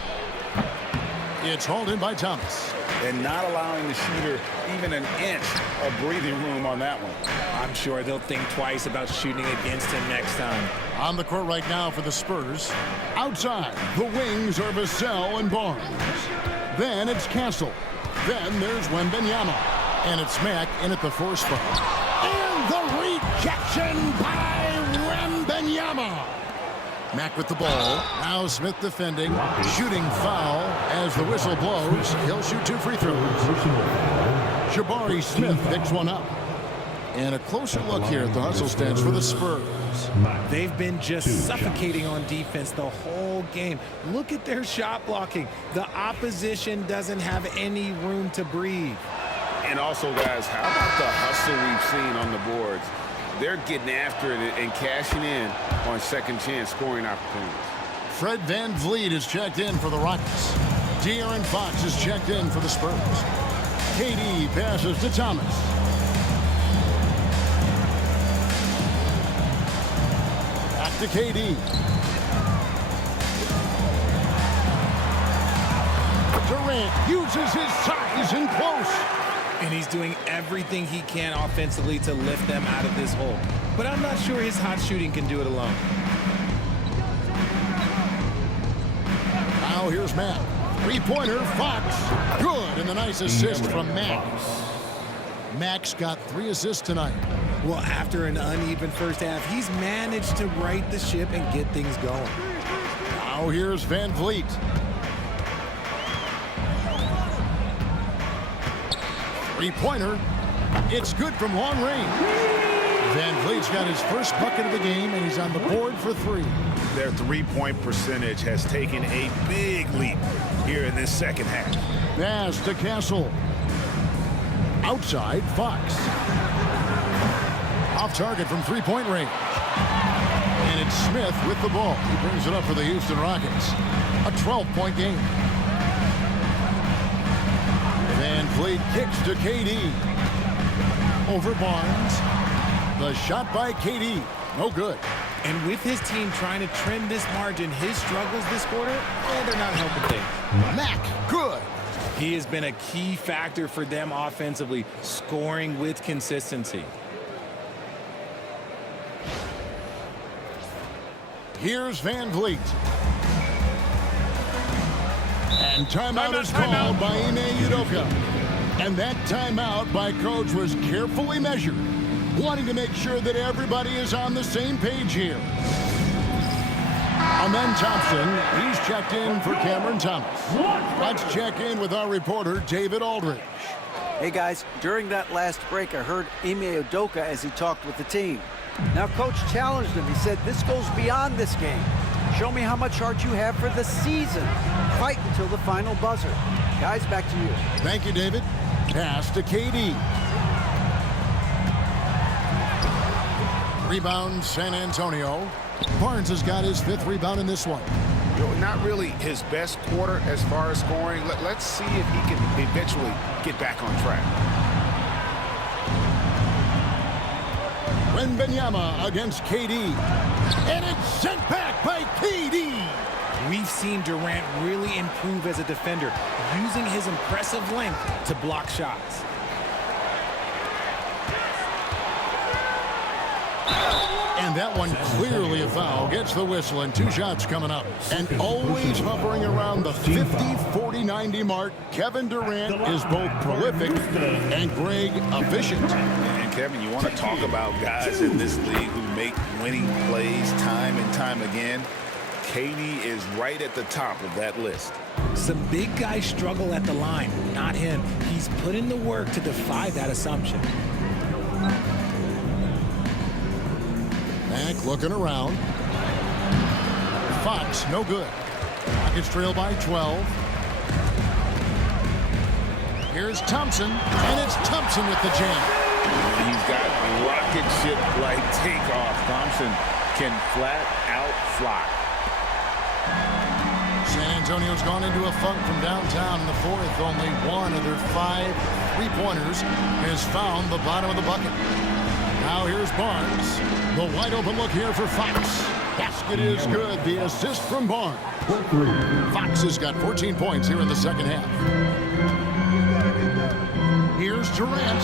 It's hauled in by Thomas. And not allowing the shooter even an inch of breathing room on that one. I'm sure they'll think twice about shooting against him next time. On the court right now for the Spurs. Outside, the wings are Vassell and Barnes. Then it's Castle. Then there's Wembanyama. And it's Mack in at the 4 spot. And the rejection by Wembanyama. Mack with the ball. Now Smith defending. Shooting foul as the whistle blows. He'll shoot 2 free throws. Jabari Smith picks one up. And a closer look here at the hustle stats for the Spurs. They've been just suffocating on defense the whole game. Look at their shot blocking. The opposition doesn't have any room to breathe. And also, guys, how about the hustle we've seen on the boards? They're getting after it and cashing in on second chance scoring opportunities. Fred VanVleet is checked in for the Rockets. De'Aaron Fox is checked in for the Spurs. KD passes to Thomas. Back to KD. Durant uses his size and close. And he's doing everything he can offensively to lift them out of this hole. But I'm not sure his hot shooting can do it alone. Now here's Matt. 3-pointer, Fox. Good, and a nice assist from Max. Max got 3 assists tonight. Well, after an uneven first half, he's managed to right the ship and get things going. Now here's VanVleet. Three-pointer. It's good from long range. VanVleet's got his first bucket of the game, and he's on the board for 3. Their three-point percentage has taken a big leap here in this second half. Pass to Castle. Outside, Fox. Off target from three-point range. And it's Smith with the ball. He brings it up for the Houston Rockets. A 12-point game. VanVleet kicks to KD. Over Barnes. The shot by KD. No good. And with his team trying to trim this margin, his struggles this quarter, they're not helping things. Mack, good. He has been a key factor for them offensively, scoring with consistency. Here's VanVleet. And timeout is called by Ime Udoka. And that timeout by coach was carefully measured, wanting to make sure that everybody is on the same page here. Amen Thompson, he's checked in for Cameron Thomas. Let's check in with our reporter, David Aldridge. Hey guys, during that last break, I heard Ime Udoka as he talked with the team. Now, coach challenged him. He said, this goes beyond this game. Show me how much heart you have for the season. Fight until the final buzzer. Guys, back to you. Thank you, David. Pass to KD. Rebound, San Antonio. Barnes has got his 5th rebound in this one. Not really his best quarter as far as scoring. Let's see if he can eventually get back on track. Wembanyama against KD. And it's sent back by KD. We've seen Durant really improve as a defender, using his impressive length to block shots. And that one clearly a foul. Gets the whistle, and 2 shots coming up. And always hovering around the 50, 40, 90 mark. Kevin Durant is both prolific and, Greg, efficient. And, Kevin, you want to talk about guys in this league who make winning plays time and time again. KD is right at the top of that list. Some big guys struggle at the line, not him. He's put in the work to defy that assumption. Mack looking around. Fox, no good. Rockets trail by 12. Here's Thompson, and it's Thompson with the jam. He's got rocket ship-like takeoff. Thompson can flat out fly. San Antonio's gone into a funk from downtown in the fourth. Only one of their 5 3-pointers has found the bottom of the bucket. Now here's Barnes. The wide open look here for Fox. Basket is good. The assist from Barnes. Fox has got 14 points here in the second half. Here's Durant.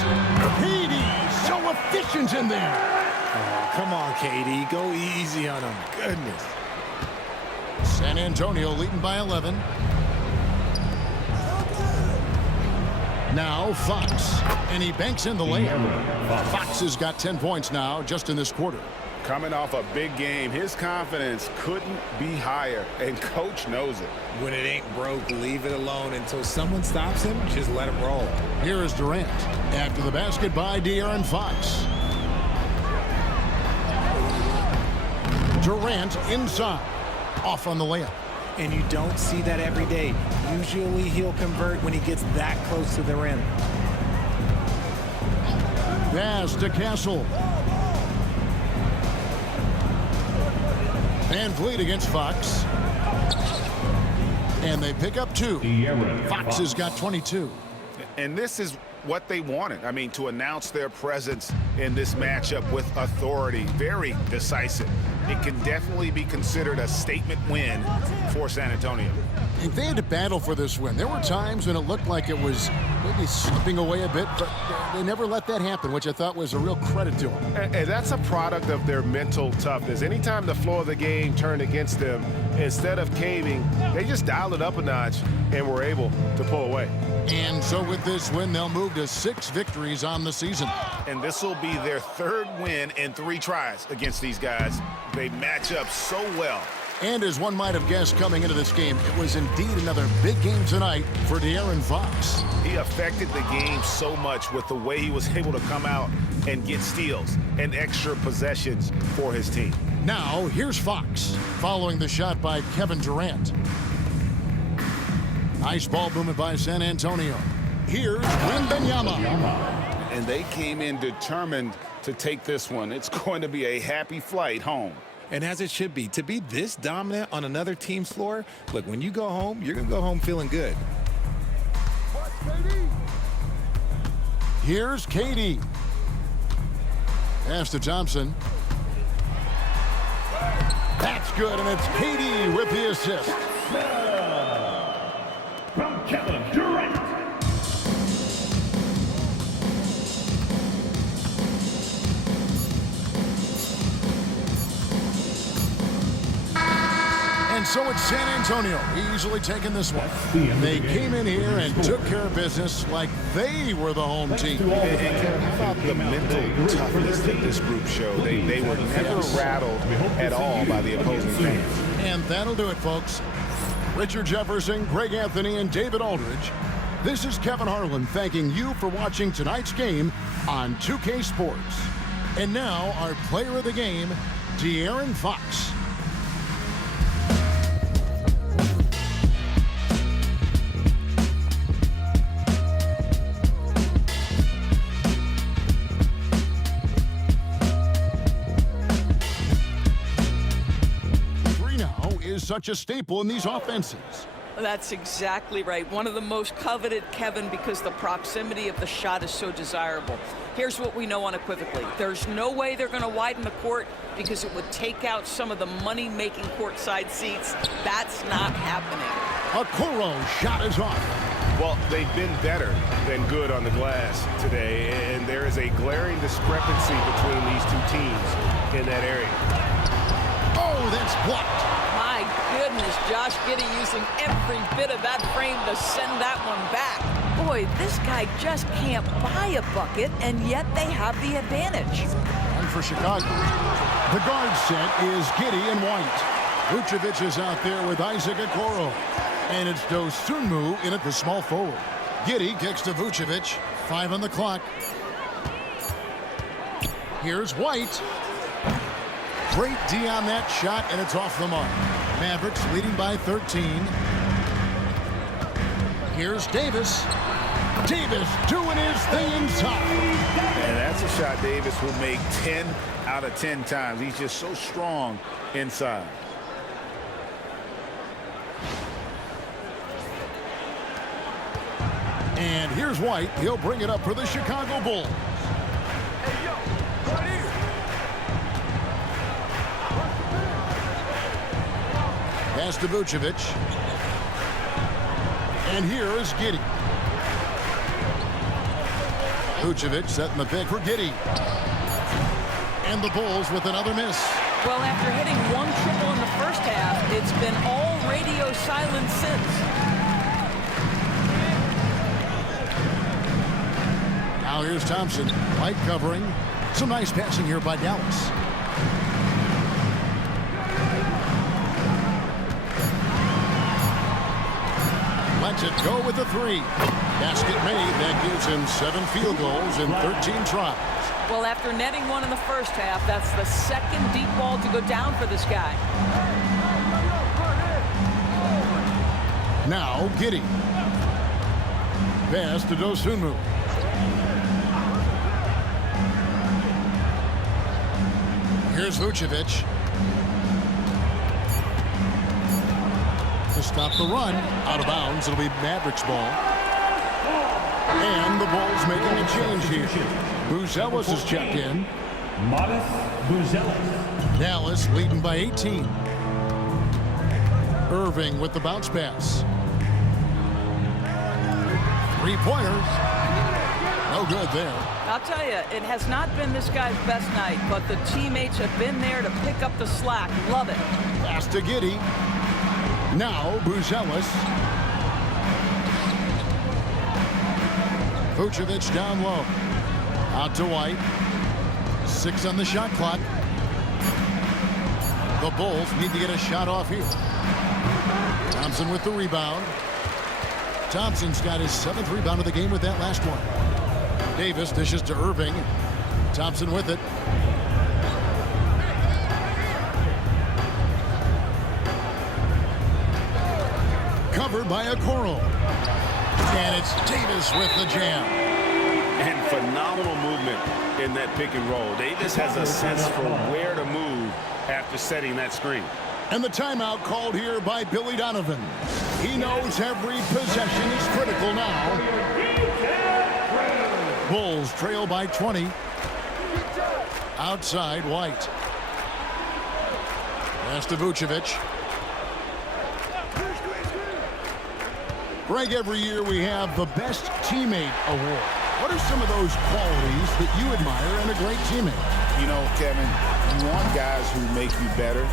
KD, so efficient in there. Oh, come on, KD. Go easy on him. Goodness. San Antonio leading by 11. Now Fox, and he banks in the layup. Fox has got 10 points now just in this quarter. Coming off a big game, his confidence couldn't be higher, and coach knows it. When it ain't broke, leave it alone until someone stops him. Just let him roll. Here is Durant after the basket by De'Aaron Fox. Durant inside, off on the layup. And you don't see that every day. Usually he'll convert when he gets that close to the rim. Pass to Castle. Van Vliet against Fox. And they pick up 2. Fox has got 22. And this is what they wanted. I mean, to announce their presence in this matchup with authority. Very decisive. It can definitely be considered a statement win for San Antonio. If they had to battle for this win, there were times when it looked like it was maybe slipping away a bit, but they never let that happen, which I thought was a real credit to them. And that's a product of their mental toughness. Anytime the flow of the game turned against them, instead of caving, they just dialed it up a notch and were able to pull away. And so with this win, they'll move to 6 victories on the season. And this will be their 3rd win in 3 tries against these guys. They match up so well. And as one might have guessed coming into this game, it was indeed another big game tonight for De'Aaron Fox. He affected the game so much with the way he was able to come out and get steals and extra possessions for his team. Now, here's Fox following the shot by Kevin Durant. Nice ball movement by San Antonio. Here's Wembanyama. And they came in determined to take this one. It's going to be a happy flight home. And as it should be, to be this dominant on another team's floor, look, when you go home, you're going to go home feeling good. Here's KD. Pass to Thompson. That's good, and it's KD with the assist. From Kevin Durant. And so it's San Antonio easily taking this one. They came in here and took care of business like they were the home team. And how about the mental toughness that this group showed? They were never rattled at all by the opposing fans. And that'll do it, folks. Richard Jefferson, Greg Anthony, and David Aldridge. This is Kevin Harlan thanking you for watching tonight's game on 2K Sports. And now our player of the game, De'Aaron Fox. Such a staple in these offenses. That's exactly right. One of the most coveted, Kevin, because the proximity of the shot is so desirable. Here's what we know unequivocally. There's no way they're going to widen the court because it would take out some of the money-making courtside seats. That's not happening. Okoro shot is off. Well, they've been better than good on the glass today, and there is a glaring discrepancy between these two teams in that area. Oh, that's blocked. My goodness, Josh Giddey using every bit of that frame to send that one back. Boy, this guy just can't buy a bucket, and yet they have the advantage. And for Chicago, the guard set is Giddey and White. Vucevic is out there with Isaac Okoro. And it's Dosunmu in at the small forward. Giddey kicks to Vucevic. 5 on the clock. Here's White. Great D on that shot, and it's off the mark. Mavericks leading by 13. Here's Davis. Davis doing his thing inside. And that's a shot Davis will make 10 out of 10 times. He's just so strong inside. And here's White. He'll bring it up for the Chicago Bulls. Pass to Vucevic. And here is Giddey. Vucevic setting the pick for Giddey. And the Bulls with another miss. Well, after hitting one triple in the first half, it's been all radio silence since. Now here's Thompson. White covering. Some nice passing here by Dallas. Lets it go with the 3. Basket made. That gives him 7 field goals in 13 tries. Well, after netting one in the first half, that's the second deep ball to go down for this guy. Now Giddey. Pass to Dosunmu. Here's Vucevic. To stop the run. Out of bounds. It'll be Mavericks ball. And the Bulls making a change here. Buzelis is checked in. Dallas leading by 18. Irving with the bounce pass. 3-pointers. No good there. I'll tell you, it has not been this guy's best night, but the teammates have been there to pick up the slack. Love it. Pass to Giddey. Now Buzelis. Vucevic down low. Out to White. 6 on the shot clock. The Bulls need to get a shot off here. Thompson with the rebound. Thompson's got his 7th rebound of the game with that last one. Davis dishes to Irving. Thompson with it. Covered by Okoro. And it's Davis with the jam. And phenomenal movement in that pick and roll. Davis has a sense for where to move after setting that screen. And the timeout called here by Billy Donovan. He knows every possession is critical now. Bulls trail by 20. Outside, White. Pass to Vucevic. Greg, every year we have the Best Teammate Award. What are some of those qualities that you admire in a great teammate? You know, Kevin, you want guys who make you better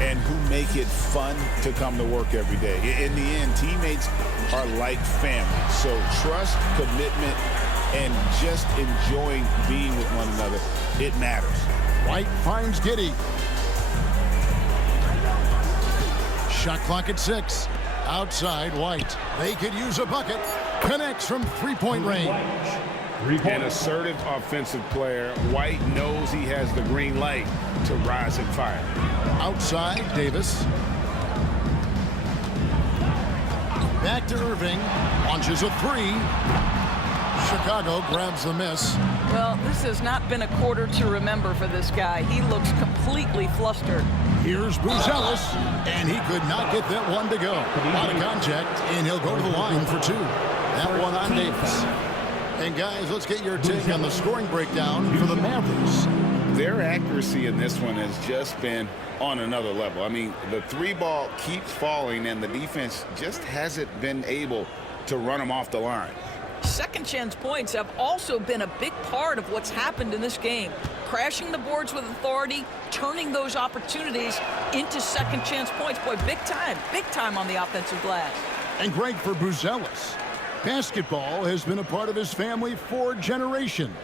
and who make it fun to come to work every day. In the end, teammates are like family. So trust, commitment, and just enjoying being with one another, it matters. White finds Giddey. Shot clock at 6. Outside, White. They could use a bucket. Connects from 3-point range. An assertive offensive player. White knows he has the green light to rise and fire. Outside, Davis. Back to Irving. Launches a 3. Chicago grabs the miss. Well, this has not been a quarter to remember for this guy. He looks completely flustered. Here's Buzelis, and he could not get that one to go. Out of contact, and he'll go to the line for two. That one on Davis. And guys, let's get your take on the scoring breakdown for the Mavericks. Their accuracy in this one has just been on another level. I mean, the three ball keeps falling, and the defense just hasn't been able to run them off the line. Second chance points have also been a big part of what's happened in this game. Crashing the boards with authority, turning those opportunities into second chance points. Boy, big time on the offensive glass. And great for Buzelis. Basketball has been a part of his family for generations.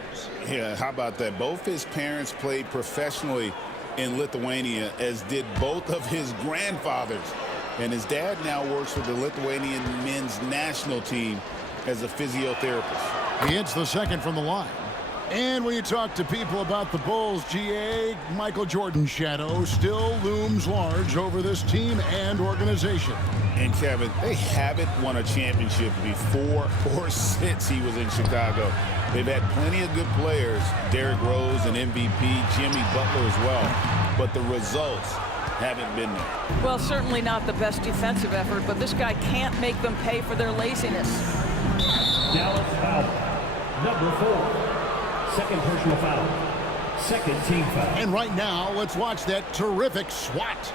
Yeah, how about that? Both his parents played professionally in Lithuania, as did both of his grandfathers. And his dad now works with the Lithuanian men's national team as a physiotherapist. He hits the second from the line. And when you talk to people about the Bulls, GA, Michael Jordan's shadow still looms large over this team and organization. And Kevin, they haven't won a championship before or since he was in Chicago. They've had plenty of good players, Derrick Rose and MVP, Jimmy Butler as well, but the results haven't been there. Well, certainly not the best defensive effort, but this guy can't make them pay for their laziness. Dallas foul. Number 4. Second personal foul. Second team foul. And right now, let's watch that terrific swat.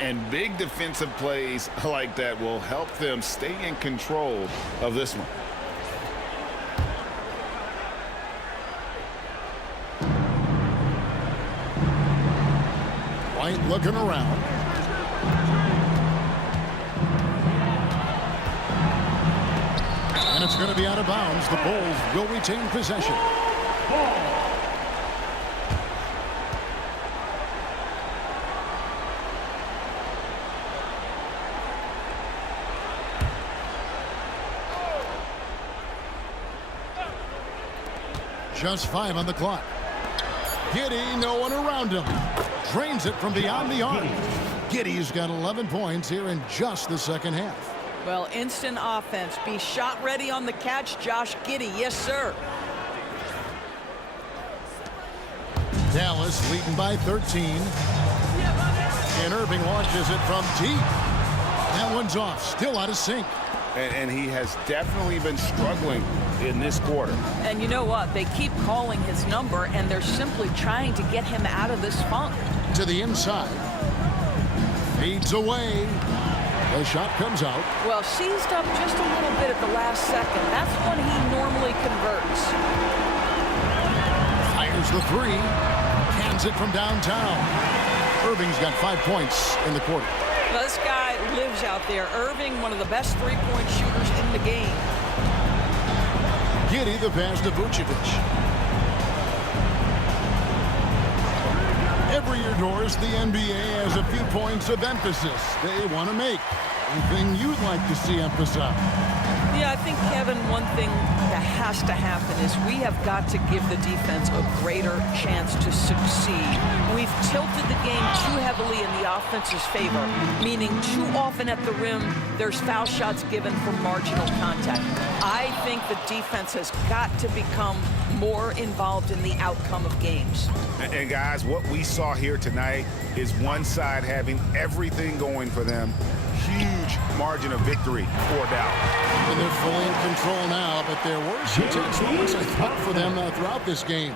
And big defensive plays like that will help them stay in control of this one. White looking around. And it's going to be out of bounds. The Bulls will retain possession. Just 5 on the clock. Giddey, no one around him. Drains it from beyond the arc. Giddey's got 11 points here in just the second half. Well, instant offense. Be shot ready on the catch, Josh Giddey. Yes, sir. Dallas leading by 13. And Irving launches it from deep. That one's off. Still out of sync. And he has definitely been struggling in this quarter. And you know what? They keep calling his number, and they're simply trying to get him out of this funk. To the inside. Fades away. The shot comes out. Well, seized up just a little bit at the last second. That's when he normally converts. Fires the three. Cans it from downtown. Irving's got 5 points in the quarter. Now, this guy lives out there. Irving, one of the best three-point shooters in the game. Giddey, the pass to Vucevic. Every year, Doris, the NBA has a few points of emphasis they want to make. Anything you'd like to see emphasized? Yeah, I think, Kevin, one thing that has to happen is we have got to give the defense a greater chance to succeed. We've tilted the game too heavily in the offense's favor, meaning too often at the rim, there's foul shots given for marginal contact. I think the defense has got to become more involved in the outcome of games. And guys, what we saw here tonight is one side having everything going for them. Huge margin of victory for Dallas. And they're fully in control now, but there were some tense moments, I thought, for them throughout this game.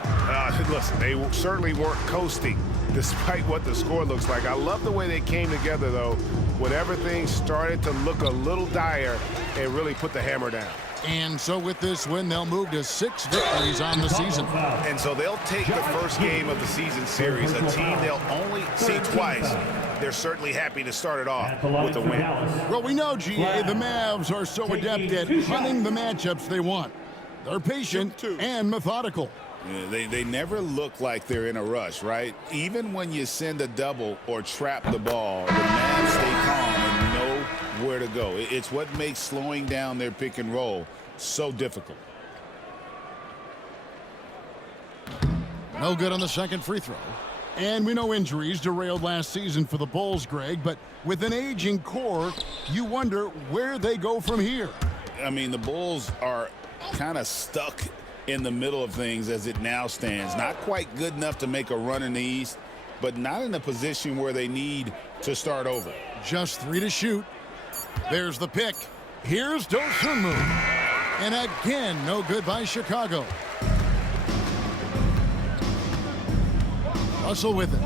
Listen, they certainly weren't coasting, despite what the score looks like. I love the way they came together, though, whenever things started to look a little dire, they really put the hammer down. And so with this win, they'll move to 6 victories on the season. And so they'll take the first game of the season series, a team they'll only see twice. They're certainly happy to start it off with a win. Well, we know, GA, the Mavs are so adept at hunting the matchups they want. They're patient and methodical. Yeah, they never look like they're in a rush, right? Even when you send a double or trap the ball, the Mavs stay calm and know where to go. It's what makes slowing down their pick and roll so difficult. No good on the second free throw. And we know injuries derailed last season for the Bulls, Greg, but with an aging core, you wonder where they go from here. I mean, the Bulls are kind of stuck in the middle of things as it now stands. Not quite good enough to make a run in the East, but not in a position where they need to start over. Just 3 to shoot. There's the pick. Here's Dosunmu. And again, no good by Chicago. Russell with it.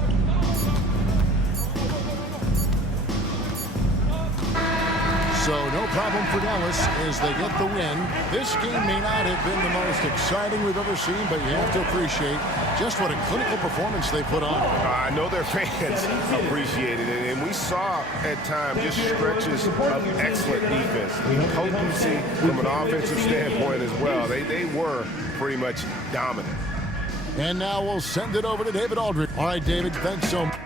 So no problem for Dallas as they get the win. This game may not have been the most exciting we've ever seen, but you have to appreciate just what a clinical performance they put on. I know their fans appreciated it, and we saw at times just stretches of excellent defense. Potency from an offensive standpoint as well. They were pretty much dominant. And now we'll send it over to David Aldridge. All right, David, thanks so much.